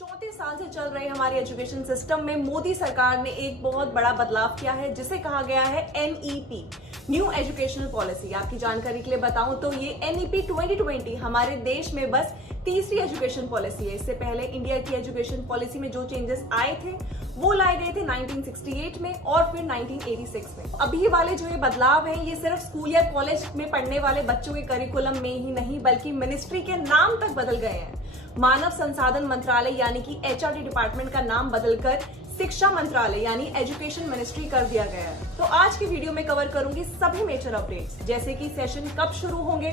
34 साल से चल रहे हमारे एजुकेशन सिस्टम में मोदी सरकार ने एक बहुत बड़ा बदलाव किया है जिसे कहा गया है NEP, न्यू एजुकेशनल पॉलिसी। आपकी जानकारी के लिए बताऊं तो ये NEP 2020 हमारे देश में बस तीसरी एजुकेशन पॉलिसी है। इससे पहले इंडिया की एजुकेशन पॉलिसी में जो चेंजेस आए थे वो लाए गए थे 1968 में और फिर 1986 में। अभी वाले जो ये बदलाव हैं ये सिर्फ स्कूल या कॉलेज में पढ़ने वाले बच्चों के करिकुलम में ही नहीं बल्कि मिनिस्ट्री के नाम तक बदल गए हैं। मानव संसाधन मंत्रालय यानी कि HRD डिपार्टमेंट का नाम बदलकर शिक्षा मंत्रालय यानी एजुकेशन मिनिस्ट्री कर दिया गया है। तो आज की वीडियो में कवर करूंगी सभी मेजर अपडेट्स, जैसे कि सेशन कब शुरू होंगे,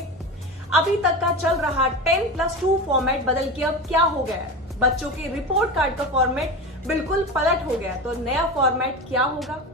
अभी तक का चल रहा 10+2 फॉर्मेट बदल के अब क्या हो गया है, बच्चों के रिपोर्ट कार्ड का फॉर्मेट बिल्कुल पलट हो गया तो नया फॉर्मेट क्या होगा,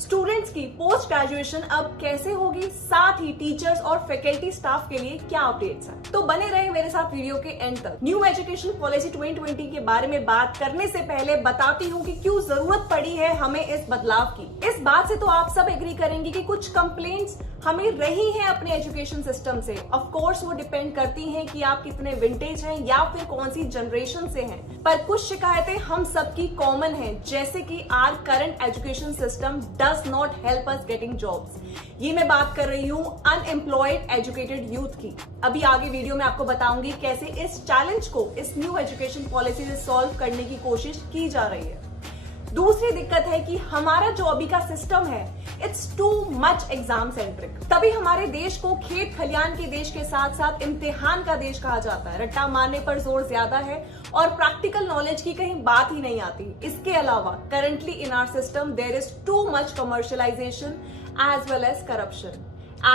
स्टूडेंट्स की पोस्ट ग्रेजुएशन अब कैसे होगी, साथ ही टीचर्स और फैकल्टी स्टाफ के लिए क्या अपडेट्स हैं। तो बने रहे मेरे साथ वीडियो के एंड तक। न्यू एजुकेशन पॉलिसी 2020 के बारे में बात करने से पहले बताती हूँ कि क्यों जरूरत पड़ी है हमें इस बदलाव की। इस बात से तो आप सब एग्री करेंगे कि कुछ कंप्लेंट्स हमें रही हैं अपने एजुकेशन सिस्टम से। ऑफ कोर्स वो डिपेंड करती हैं कि आप कितने विंटेज हैं या फिर कौन सी जनरेशन से हैं, पर कुछ शिकायतें हम सबकी कॉमन हैं, जैसे कि our current education system does not help us getting jobs. ये मैं बात कर रही हूँ अनएम्प्लॉयड एजुकेटेड यूथ की। अभी आगे वीडियो में आपको बताऊंगी कैसे इस चैलेंज को इस न्यू एजुकेशन पॉलिसी से सॉल्व करने की कोशिश की जा रही है। दूसरी दिक्कत है कि हमारा जो अभी का सिस्टम है it's too much exam centric. तभी हमारे देश को खेत खलियान के देश के साथ साथ इम्तिहान का देश कहा जाता है। रट्टा मारने पर जोर ज्यादा है और प्रैक्टिकल नॉलेज की कहीं बात ही नहीं आती। इसके अलावा currently in our system there is too much commercialisation as well as corruption.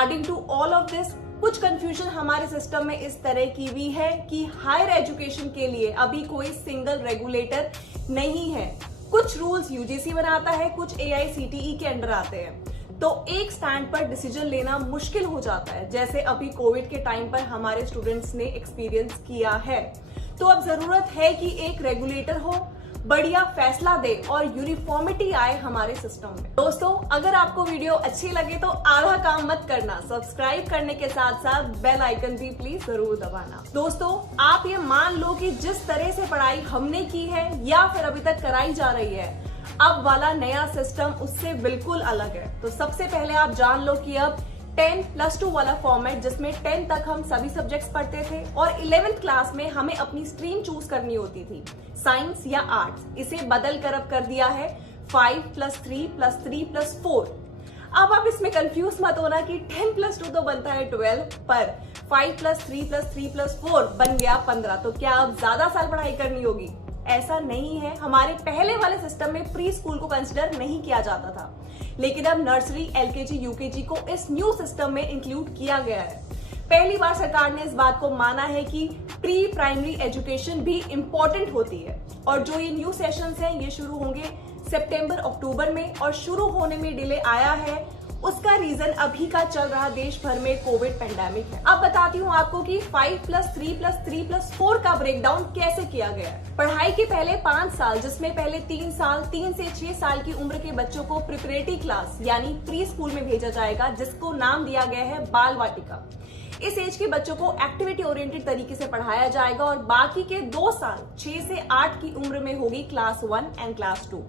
Adding to all of this, कुछ कंफ्यूजन हमारे सिस्टम में इस तरह की भी है कि हायर एजुकेशन के लिए अभी कोई सिंगल रेगुलेटर नहीं है। कुछ रूल्स UGC बनाता है, कुछ AICTE के अंडर आते हैं, तो एक स्टैंड पर डिसीजन लेना मुश्किल हो जाता है, जैसे अभी कोविड के टाइम पर हमारे स्टूडेंट्स ने एक्सपीरियंस किया है। तो अब जरूरत है कि एक रेगुलेटर हो, बढ़िया फैसला दे और यूनिफॉर्मिटी आए हमारे सिस्टम में। दोस्तों, अगर आपको वीडियो अच्छी लगे तो आधा काम मत करना, सब्सक्राइब करने के साथ साथ बेल आइकन भी प्लीज जरूर दबाना। दोस्तों, आप ये मान लो कि जिस तरह से पढ़ाई हमने की है या फिर अभी तक कराई जा रही है, अब वाला नया सिस्टम उससे बिल्कुल अलग है। तो सबसे पहले आप जान लो कि अब 10+2 वाला फॉर्मेट, जिसमें 10 तक हम सभी सब्जेक्ट्स पढ़ते थे और 11th क्लास में हमें अपनी स्ट्रीम चूज करनी होती थी, साइंस या आर्ट्स, इसे बदल कर अब कर दिया है 5+3+3+4। अब आप इसमें कंफ्यूज मत होना कि 10+2 तो बनता है 12, पर 5+3+3+4 बन गया 15। तो क्या अब ज्यादा साल पढ़ाई करनी होगी? ऐसा नहीं है। हमारे पहले वाले सिस्टम में प्री स्कूल को कंसिडर नहीं किया जाता था, लेकिन अब नर्सरी, LKG, UKG को इस न्यू सिस्टम में इंक्लूड किया गया है। पहली बार सरकार ने इस बात को माना है कि प्री प्राइमरी एजुकेशन भी इम्पोर्टेंट होती है। और जो ये न्यू सेशंस हैं ये शुरू होंगे सितंबर-अक्टूबर में, और शुरू होने में डिले आया है उसका रीजन अभी का चल रहा देश भर में कोविड पेंडेमिक है। अब बताती हूँ आपको कि 5+3+3+4 का ब्रेकडाउन कैसे किया गया है। पढ़ाई के पहले 5 साल, जिसमें पहले 3 साल 3 से 6 साल की उम्र के बच्चों को प्रिपरेटरी क्लास यानी प्री स्कूल में भेजा जाएगा, जिसको नाम दिया गया है बाल वाटिका। इस एज के बच्चों को एक्टिविटी ओरिएंटेड तरीके से पढ़ाया जाएगा और बाकी के 2 साल 6 से 8 की उम्र में होगी क्लास 1 एंड क्लास 2।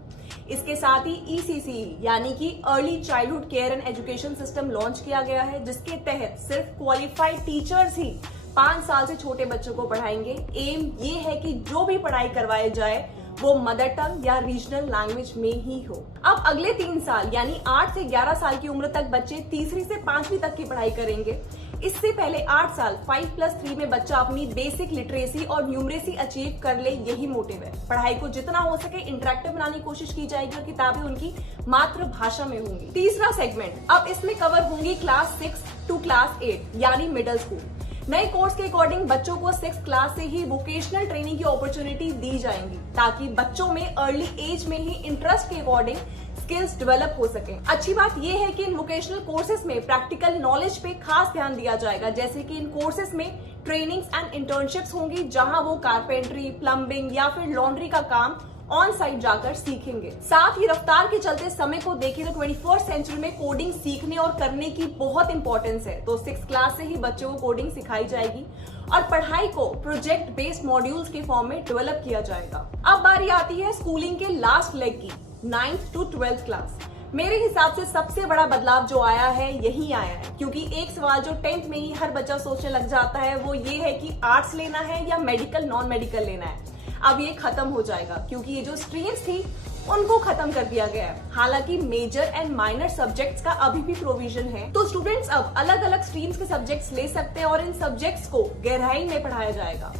इसके साथ ही ECCE यानी कि early childhood care and education system launch किया गया है, जिसके तहत सिर्फ क्वालिफाइड टीचर्स ही 5 साल से छोटे बच्चों को पढ़ाएंगे। एम ये है कि जो भी पढ़ाई करवाई जाए वो मदर टंग या रीजनल लैंग्वेज में ही हो। अब अगले 3 साल यानी 8 से 11 साल की उम्र तक बच्चे तीसरी से 5वीं तक की पढ़ाई करेंगे। इससे पहले 8 साल 5+3 में बच्चा अपनी बेसिक लिटरेसी और न्यूमरेसी अचीव कर ले, यही मोटिव है। पढ़ाई को जितना हो सके इंटरेक्टिव बनाने की कोशिश की जाएगी और किताबें उनकी मातृभाषा में होंगी। तीसरा सेगमेंट, अब इसमें कवर होंगी क्लास 6 टू क्लास 8 यानी मिडिल स्कूल। नए कोर्स के अकॉर्डिंग बच्चों को 6th क्लास से ही वोकेशनल ट्रेनिंग की अपॉर्चुनिटी दी जाएंगी, ताकि बच्चों में अर्ली एज में ही इंटरेस्ट के अकॉर्डिंग स्किल्स डेवलप हो सके। अच्छी बात यह है कि इन वोकेशनल कोर्सेज में प्रैक्टिकल नॉलेज पे खास ध्यान दिया जाएगा, जैसे कि इन कोर्सेज में ट्रेनिंग्स एंड इंटर्नशिप्स होंगी, जहां वो कारपेंटरी, प्लम्बिंग या फिर लॉन्ड्री का काम ऑन साइट जाकर सीखेंगे। साथ ही रफ्तार के चलते समय को देखें तो 21st सेंचुरी में कोडिंग सीखने और करने की बहुत इंपॉर्टेंस है, तो 6th क्लास से ही बच्चों को कोडिंग सिखाई जाएगी और पढ़ाई को प्रोजेक्ट बेस्ड मॉड्यूल्स के फॉर्म में डेवलप किया जाएगा। अब बारी आती है स्कूलिंग के लास्ट लेग की, 9th to 12th क्लास। मेरे हिसाब से सबसे बड़ा बदलाव जो आया है यही आया है, क्योंकि एक सवाल जो 10th में ही हर बच्चा सोचने लग जाता है वो ये है कि आर्ट्स लेना है या मेडिकल नॉन मेडिकल लेना है। अब ये खत्म हो जाएगा, क्योंकि ये जो स्ट्रीम्स थी उनको खत्म कर दिया गया है। हालांकि मेजर एंड माइनर सब्जेक्ट्स का अभी भी प्रोविजन है, तो स्टूडेंट्स अब अलग अलग स्ट्रीम्स के सब्जेक्ट्स ले सकते हैं और इन सब्जेक्ट्स को गहराई में पढ़ाया जाएगा।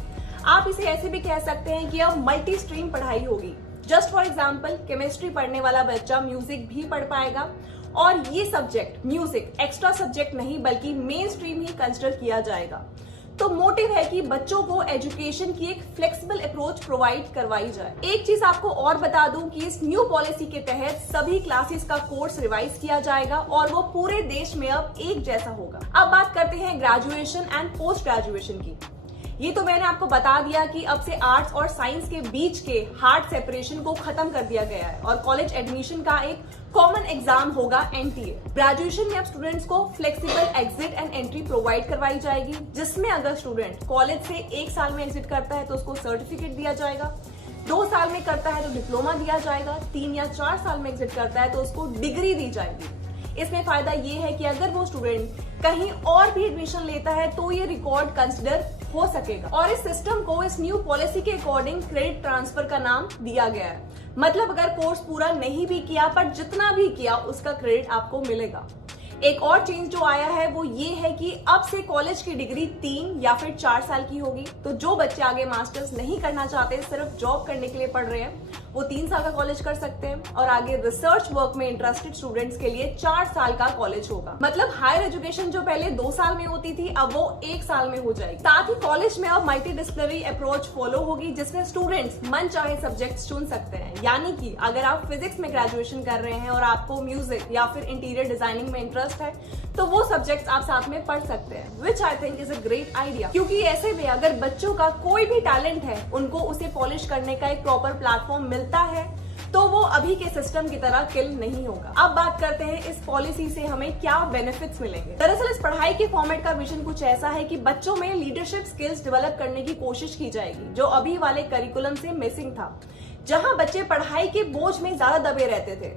आप इसे ऐसे भी कह सकते हैं कि अब मल्टी स्ट्रीम पढ़ाई होगी। जस्ट फॉर एग्जाम्पल, केमिस्ट्री पढ़ने वाला बच्चा म्यूजिक भी पढ़ पाएगा और ये सब्जेक्ट म्यूजिक एक्स्ट्रा सब्जेक्ट नहीं बल्कि मेन स्ट्रीम ही कंसिडर किया जाएगा। तो मोटिव है कि बच्चों को एजुकेशन की एक फ्लेक्सिबल अप्रोच प्रोवाइड करवाई जाए। एक चीज आपको और बता दूं कि इस न्यू पॉलिसी के तहत सभी क्लासेस का कोर्स रिवाइज किया जाएगा और वो पूरे देश में अब एक जैसा होगा। अब बात करते हैं ग्रेजुएशन एंड पोस्ट ग्रेजुएशन की। ये तो मैंने आपको बता दिया कि अब से आर्ट्स और साइंस के बीच के हार्ड सेपरेशन को खत्म कर दिया गया है और कॉलेज एडमिशन का एक कॉमन एग्जाम होगा एनटीए। ग्रेजुएशन में अब स्टूडेंट्स को flexible exit and entry provide करवाई जाएगी, जिसमें अगर स्टूडेंट कॉलेज से 1 साल में एग्जिट करता है तो उसको सर्टिफिकेट दिया जाएगा, 2 साल में करता है तो डिप्लोमा दिया जाएगा, 3 या 4 साल में एग्जिट करता है तो उसको डिग्री दी जाएगी। इसमें फायदा ये है कि अगर वो स्टूडेंट कहीं और भी एडमिशन लेता है तो ये रिकॉर्ड कंसिडर हो सकेगा। और इस सिस्टम को इस न्यू पॉलिसी के अकॉर्डिंग क्रेडिट ट्रांसफर का नाम दिया गया है। मतलब अगर कोर्स पूरा नहीं भी किया पर जितना भी किया उसका क्रेडिट आपको मिलेगा। एक और चेंज जो आया है वो ये है कि अब से कॉलेज की डिग्री 3 या फिर 4 साल की होगी। तो जो बच्चे आगे मास्टर्स नहीं करना चाहते, सिर्फ जॉब करने के लिए पढ़ रहे हैं, वो 3 साल का कॉलेज कर सकते हैं और आगे रिसर्च वर्क में इंटरेस्टेड स्टूडेंट्स के लिए 4 साल का कॉलेज होगा। मतलब हायर एजुकेशन जो पहले 2 साल में होती थी अब वो 1 साल में हो जाएगी। साथ ही कॉलेज में अब मल्टी डिसिप्लिनरी अप्रोच फॉलो होगी, जिसमें स्टूडेंट्स मन चाहे सब्जेक्ट्स चुन सकते हैं। यानी कि अगर आप फिजिक्स में ग्रेजुएशन कर रहे हैं और आपको म्यूजिक या फिर इंटीरियर डिजाइनिंग में इंटरेस्ट है तो वो सब्जेक्ट्स आप साथ में पढ़ सकते हैं, which I think is a great idea. क्योंकि ऐसे में अगर बच्चों का कोई भी टैलेंट है उनको उसे पॉलिश करने का एक प्रॉपर प्लेटफॉर्म मिलता है तो वो अभी के सिस्टम की तरह किल नहीं होगा। अब बात करते हैं इस पॉलिसी से हमें क्या बेनिफिट्स मिलेंगे। दरअसल इस पढ़ाई के फॉर्मेट का विजन कुछ ऐसा है कि बच्चों में लीडरशिप स्किल्स डेवलप करने की कोशिश की जाएगी, जो अभी वाले करिकुलम से मिसिंग था, जहां बच्चे पढ़ाई के बोझ में ज्यादा दबे रहते थे।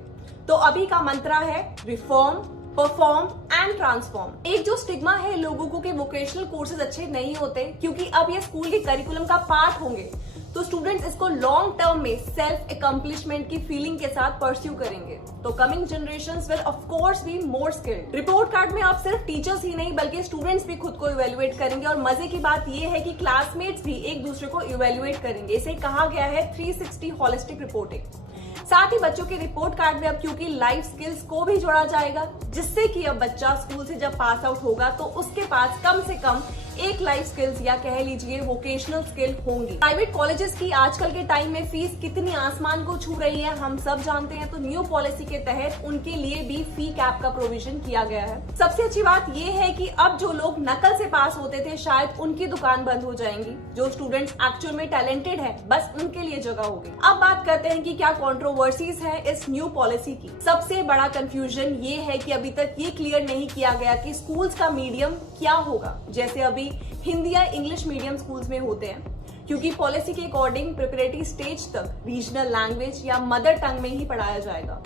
तो अभी का मंत्रा है रिफॉर्म, परफॉर्म एंड ट्रांसफॉर्म। एक जो स्टिग्मा है लोगों को कि वोकेशनल कोर्सेज अच्छे नहीं होते, क्योंकि अब ये स्कूल के करिकुलम का पार्ट होंगे, तो स्टूडेंट्स इसको लॉन्ग टर्म में सेल्फ अकम्प्लिशमेंट की फीलिंग के साथ परस्यू करेंगे। तो coming generations will of course be more skilled. Report card में अब सिर्फ टीचर्स ही नहीं बल्कि स्टूडेंट्स भी खुद को इवेल्युएट करेंगे और मजे की बात यह है कि क्लासमेट्स भी एक दूसरे को इवेल्युएट करेंगे। इसे कहा गया है 360 होलिस्टिक रिपोर्टिंग। साथ ही बच्चों के रिपोर्ट कार्ड में अब क्योंकि लाइफ स्किल्स को भी जोड़ा जाएगा, जिससे कि अब बच्चा स्कूल से जब पास आउट होगा तो उसके पास कम से कम एक लाइफ स्किल्स या कह लीजिए वोकेशनल स्किल होंगी। प्राइवेट कॉलेजेस की आजकल के टाइम में फीस कितनी आसमान को छू रही है हम सब जानते हैं, तो न्यू पॉलिसी के तहत उनके लिए भी फी कैप का प्रोविजन किया गया है। सबसे अच्छी बात यह है कि अब जो लोग नकल से पास होते थे शायद उनकी दुकान बंद हो जाएंगी। जो स्टूडेंट्स एक्चुअल में टैलेंटेड है बस उनके लिए जगह होगी। अब बात करते हैं कि क्या कंट्रोवर्सीज है इस न्यू पॉलिसी की। सबसे बड़ा कंफ्यूजन ये है कि अभी तक ये क्लियर नहीं किया गया कि स्कूल्स का मीडियम क्या होगा। जैसे अभी हिंदी या इंग्लिश मीडियम स्कूल्स में होते हैं, क्योंकि पॉलिसी के अकॉर्डिंग प्रिपरेटरी स्टेज तक रीजनल लैंग्वेज या मदर टंग में ही पढ़ाया जाएगा।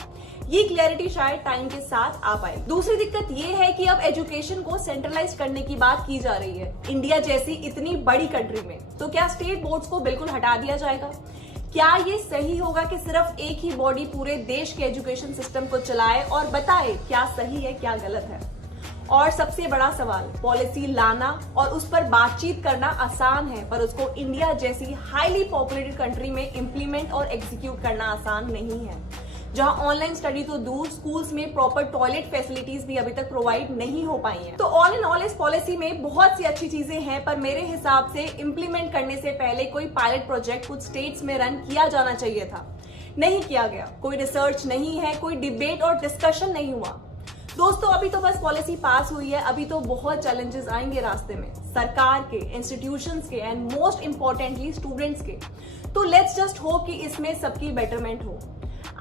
ये क्लैरिटी शायद टाइम के साथ आ पाए। दूसरी दिक्कत ये है कि अब एजुकेशन को सेंट्रलाइज करने की बात की जा रही है। इंडिया जैसी इतनी बड़ी कंट्री में तो क्या स्टेट बोर्ड्स को बिल्कुल हटा दिया जाएगा? क्या ये सही होगा कि सिर्फ एक ही बॉडी पूरे देश के एजुकेशन सिस्टम को चलाए और बताए क्या सही है क्या गलत है? और सबसे बड़ा सवाल, पॉलिसी लाना और उस पर बातचीत करना आसान है, पर उसको इंडिया जैसी हाईली पॉपुलेटेड कंट्री में इम्प्लीमेंट और एग्जीक्यूट करना आसान नहीं है। जहां ऑनलाइन स्टडी तो दूर, स्कूल्स में प्रॉपर टॉयलेट फैसिलिटीज भी अभी तक प्रोवाइड नहीं हो पाई हैं। तो ऑल इन ऑल इस पॉलिसी में बहुत सी अच्छी चीजें हैं, पर मेरे हिसाब से इम्प्लीमेंट करने से पहले कोई पायलट प्रोजेक्ट कुछ स्टेट्स में रन किया जाना चाहिए था। नहीं किया गया। कोई रिसर्च नहीं है, कोई डिबेट और डिस्कशन नहीं हुआ। दोस्तों अभी तो बस पॉलिसी पास हुई है, अभी तो बहुत चैलेंजेस आएंगे रास्ते में, सरकार के, इंस्टीट्यूशंस के एंड मोस्ट इंपॉर्टेंटली स्टूडेंट्स के। तो लेट्स जस्ट होप कि इसमें सबकी बेटरमेंट हो।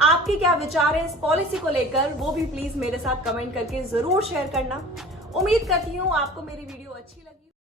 आपके क्या विचार है इस पॉलिसी को लेकर, वो भी प्लीज मेरे साथ कमेंट करके जरूर शेयर करना। उम्मीद करती हूँ आपको मेरी वीडियो अच्छी लगी।